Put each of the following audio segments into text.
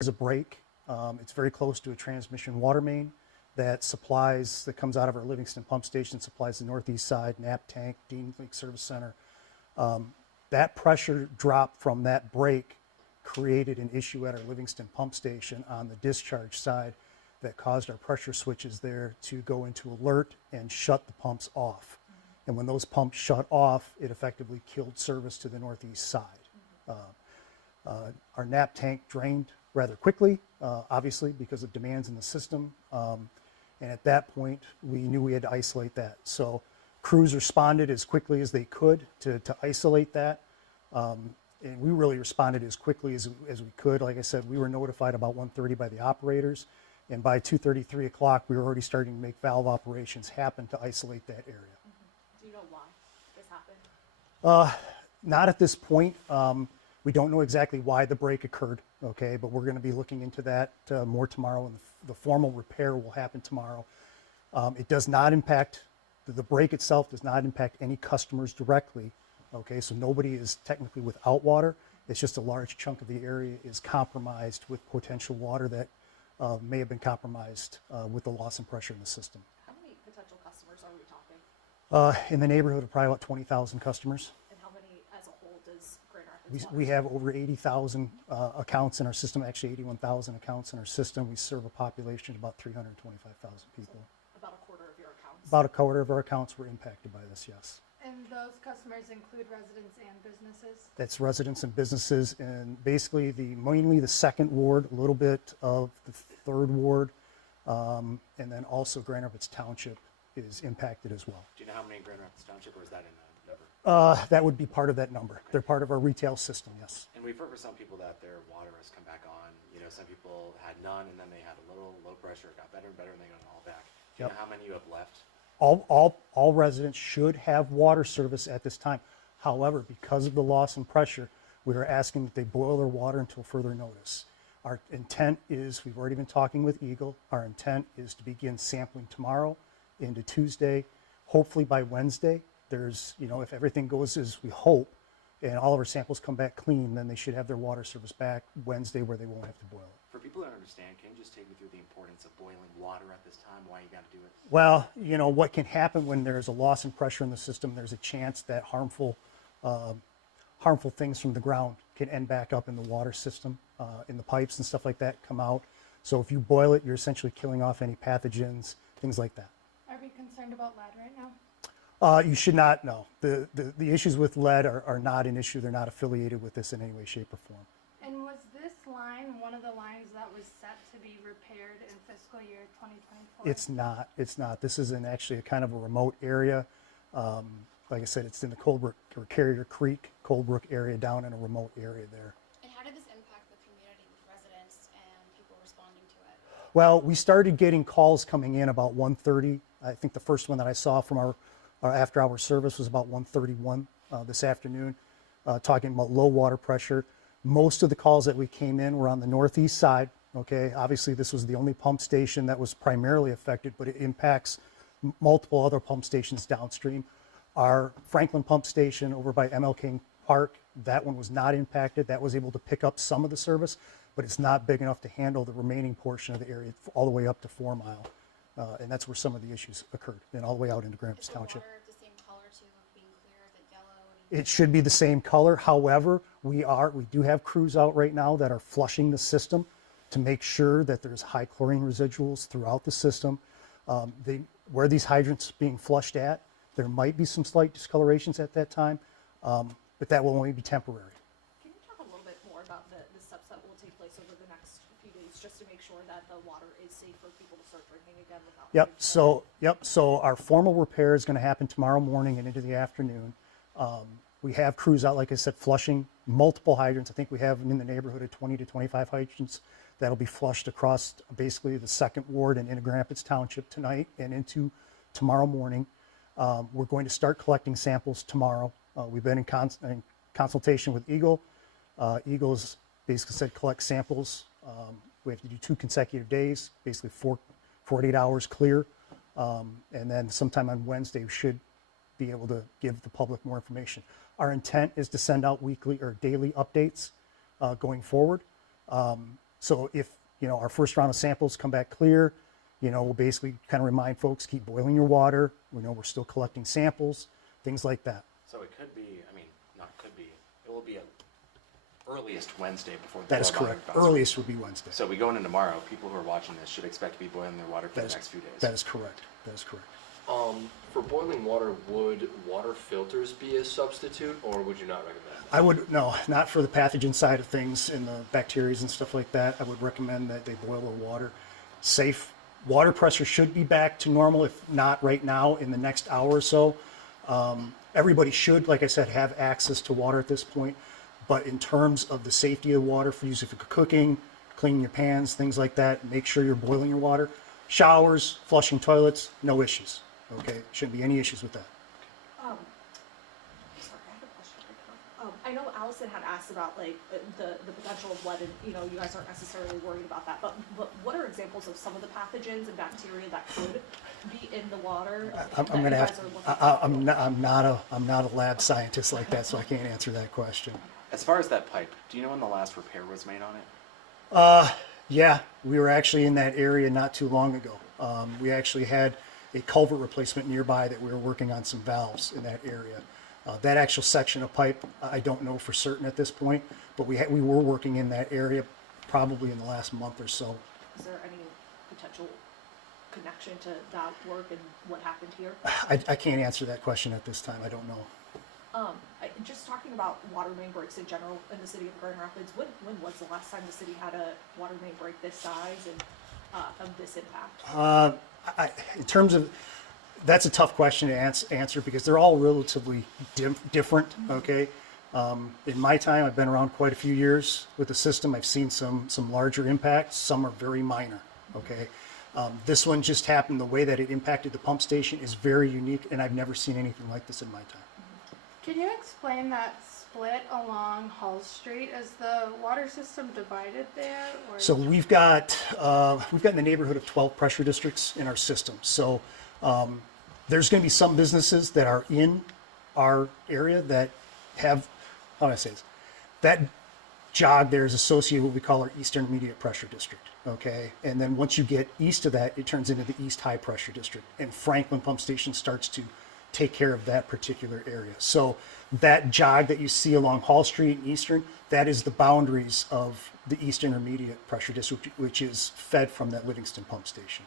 There's a break. It's very close to a transmission water main that comes out of our Livingston pump station, supplies the northeast side, Nap Tank, Dean Lake Service Center. That pressure drop from that break created an issue at our Livingston pump station on the discharge side that caused our pressure switches there to go into alert and shut the pumps off. And when those pumps shut off, it effectively killed service to the northeast side. Our Nap tank drained rather quickly, obviously, because of demands in the system. And at that point, we knew we had to isolate that. So crews responded as quickly as they could to isolate that. And we really responded as quickly as we could. Like I said, we were notified about 1:30 by the operators. And by 2:30, 3 o'clock, we were already starting to make valve operations happen to isolate that area. Do you know why this happened? Not at this point. We don't know exactly why the break occurred, okay, but we're going to be looking into that more tomorrow, and the formal repair will happen tomorrow. It does not impact, the break itself does not impact any customers directly, okay, so nobody is technically without water. It's just a large chunk of the area is compromised with potential water that may have been compromised with the loss in pressure in the system. How many potential customers are we talking? In the neighborhood of probably about 20,000 customers. And how many as a whole does Grand Rapids We have over 80,000 accounts in our system, actually 81,000 accounts in our system. We serve a population of about 325,000 people. So about a quarter of your accounts? About a quarter of our accounts were impacted by this, yes. And those customers include residents and businesses? That's residents and businesses, and basically mainly the second ward, a little bit of the third ward, and then also Grand Rapids Township is impacted as well. Do you know how many in Grand Rapids Township, or is that in the number? That would be part of that number. They're part of our retail system, yes. And we've heard for some people that their water has come back on. You know, some people had none, and then they had a little low pressure, it got better and better, and they got it all back. Do you know how many you have left? All residents should have water service at this time. However, because of the loss in pressure, we are asking that they boil their water until further notice. Our intent is, we've already been talking with Eagle, our intent is to begin sampling tomorrow into Tuesday. Hopefully by Wednesday, if everything goes as we hope, and all of our samples come back clean, then they should have their water service back Wednesday where they won't have to boil it. For people that don't understand, can you just take me through the importance of boiling water at this time, why you got to do it? Well, what can happen when there's a loss in pressure in the system, there's a chance that harmful things from the ground can end back up in the water system, in the pipes and stuff like that come out. So if you boil it, you're essentially killing off any pathogens, things like that. Are we concerned about lead right now? You should not, no. The issues with lead are not an issue. They're not affiliated with this in any way, shape, or form. And was this line one of the lines that was set to be repaired in fiscal year 2024? It's not. This is in actually a kind of a remote area. Like I said, it's in the Coldbrook or Carrier Creek, Coldbrook area, down in a remote area there. And how did this impact the community with residents and people responding to it? Well, we started getting calls coming in about 1:30. I think the first one that I saw from our after-hour service was about 1:31 this afternoon, talking about low water pressure. Most of the calls that we came in were on the northeast side. Okay, obviously this was the only pump station that was primarily affected, but it impacts multiple other pump stations downstream. Our Franklin pump station over by MLK Park, that one was not impacted. That was able to pick up some of the service, but it's not big enough to handle the remaining portion of the area all the way up to 4 Mile. And that's where some of the issues occurred, and all the way out into Grand Rapids Township. Is the water the same color too, being clear? Is it yellow? It should be the same color. However, we do have crews out right now that are flushing the system to make sure that there's high chlorine residuals throughout the system. Where these hydrants being flushed at, there might be some slight discolorations at that time, but that will only be temporary. Can you talk a little bit more about the steps that will take place over the next few days just to make sure that the water is safe for people to start drinking again without So our formal repair is going to happen tomorrow morning and into the afternoon. We have crews out, like I said, flushing multiple hydrants. I think we have in the neighborhood of 20 to 25 hydrants that'll be flushed across basically the second ward and into Grand Rapids Township tonight and into tomorrow morning. We're going to start collecting samples tomorrow. We've been in consultation with Eagle. Eagle's basically said collect samples. We have to do 2 consecutive days, basically 48 hours clear. And then sometime on Wednesday, we should be able to give the public more information. Our intent is to send out weekly or daily updates going forward. So if, our first round of samples come back clear, we'll basically kind of remind folks, keep boiling your water. We know we're still collecting samples, things like that. So it could be, I mean, not could be, it will be a earliest Wednesday before the That is boil correct. volume bounce. Earliest would be Wednesday. So we going into tomorrow, people who are watching this should expect to be boiling their water for That the is- next few days. That is correct. That is correct. For boiling water, would water filters be a substitute, or would you not recommend that? I would, no, not for the pathogen side of things and the bacteria and stuff like that. I would recommend that they boil their water. Safe water pressure should be back to normal, if not right now, in the next hour or so. Everybody should, like I said, have access to water at this point. But in terms of the safety of water for use if you're cooking, cleaning your pans, things like that, make sure you're boiling your water. Showers, flushing toilets, no issues. Okay, shouldn't be any issues with that. Sorry, I have a question right now. I know Allison had asked about like the potential of lead, and you guys aren't necessarily worried about that. But what are examples of some of the pathogens and bacteria that could be in the water? I'm that going you to guys have. are looking at? I'm not a lab scientist like that, so I can't answer that question. As far as that pipe, do you know when the last repair was made on it? Yeah, we were actually in that area not too long ago. We actually had a culvert replacement nearby that we were working on some valves in that area. That actual section of pipe, I don't know for certain at this point, but we were working in that area probably in the last month or so. Is there any potential connection to that work and what happened here? I can't answer that question at this time. I don't know. Just talking about water main breaks in general in the city of Grand Rapids, when was the last time the city had a water main break this size and of this impact? In terms of, that's a tough question to answer because they're all relatively different, okay? In my time, I've been around quite a few years with the system. I've seen some larger impacts. Some are very minor, okay? This one just happened, the way that it impacted the pump station is very unique, and I've never seen anything like this in my time. Can you explain that split along Hall Street? Is the water system divided there? Or So we've got in the neighborhood of 12 pressure districts in our system. So there's going to be some businesses that are in our area that have, how do I say this? That jog there is associated with what we call our East Intermediate Pressure District. Okay, and then once you get east of that, it turns into the East High Pressure District, and Franklin Pump Station starts to take care of that particular area. So that jog that you see along Hall Street and Eastern, that is the boundaries of the East Intermediate Pressure District, which is fed from that Livingston Pump Station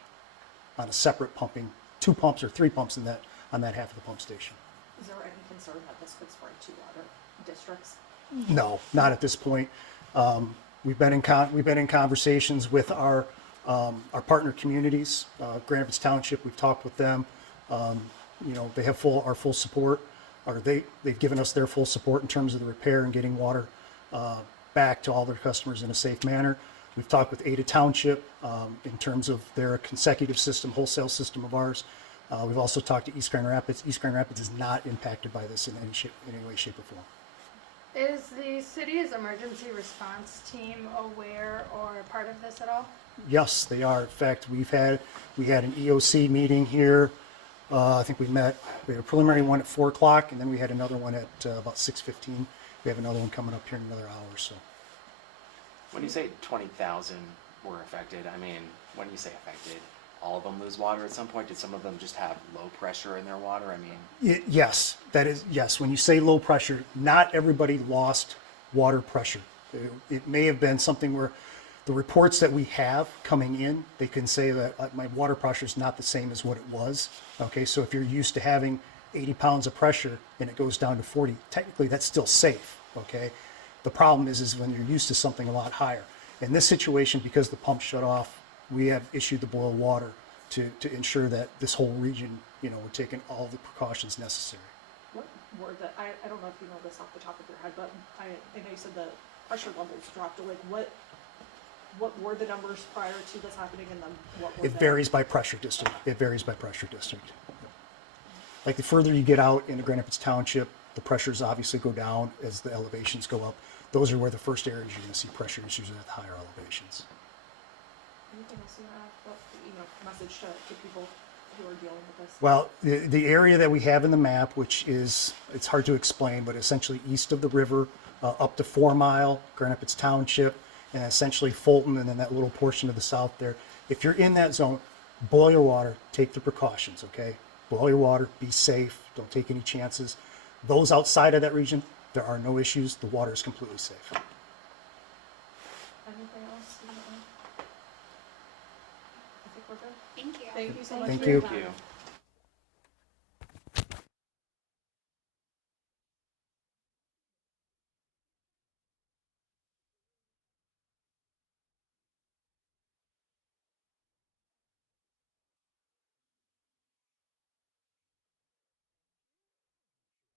on a separate pumping, 2 pumps or 3 pumps on that half of the pump station. Is there any concern that this could spread to other districts? No, not at this point. We've been in conversations with our partner communities, Grand Rapids Township. We've talked with them. They have our full support, or they've given us their full support in terms of the repair and getting water back to all their customers in a safe manner. We've talked with Ada Township in terms of their consecutive system, wholesale system of ours. We've also talked to East Grand Rapids. East Grand Rapids is not impacted by this in any way, shape, or form. is the city's emergency response team aware or a part of this at all? Yes, they are. In fact, we had an EOC meeting here. I think we had a preliminary one at 4 o'clock, and then we had another one at about 6:15. We have another one coming up here in another hour or so. When you say 20,000 were affected, I mean, when you say affected, all of them lose water at some point? Did some of them just have low pressure in their water? I mean, Yes, that is, yes. When you say low pressure, not everybody lost water pressure. It may have been something where the reports that we have coming in, they can say that my water pressure is not the same as what it was. Okay, so if you're used to having 80 pounds of pressure and it goes down to 40, technically that's still safe. Okay, the problem is when you're used to something a lot higher. In this situation, because the pump shut off, we have issued the boil water to ensure that this whole region, we're taking all the precautions necessary. What were I don't know if you know this off the top of your head, but I know you said the pressure levels dropped. Like what were the numbers prior to this happening, and then what were It varies by pressure district. It varies by pressure district. Like the further you get out into Grand Rapids Township, the pressures obviously go down as the elevations go up. Those are where the first areas you're going to see pressure issues at the higher elevations. Anything else you have? Message to people who are dealing with this. Well, the area that we have in the map, which is, it's hard to explain, but essentially east of the river, up to 4 Mile, Grand Rapids Township, and essentially Fulton, and then that little portion to the south there. If you're in that zone, boil your water, take the precautions, okay? Boil your water, be safe, don't take any chances. Those outside of that region, there are no issues. The water is completely safe. Anything else? You want to add? I think we're good. Thank you. Thank you so much Thank for your you. time. Thank you.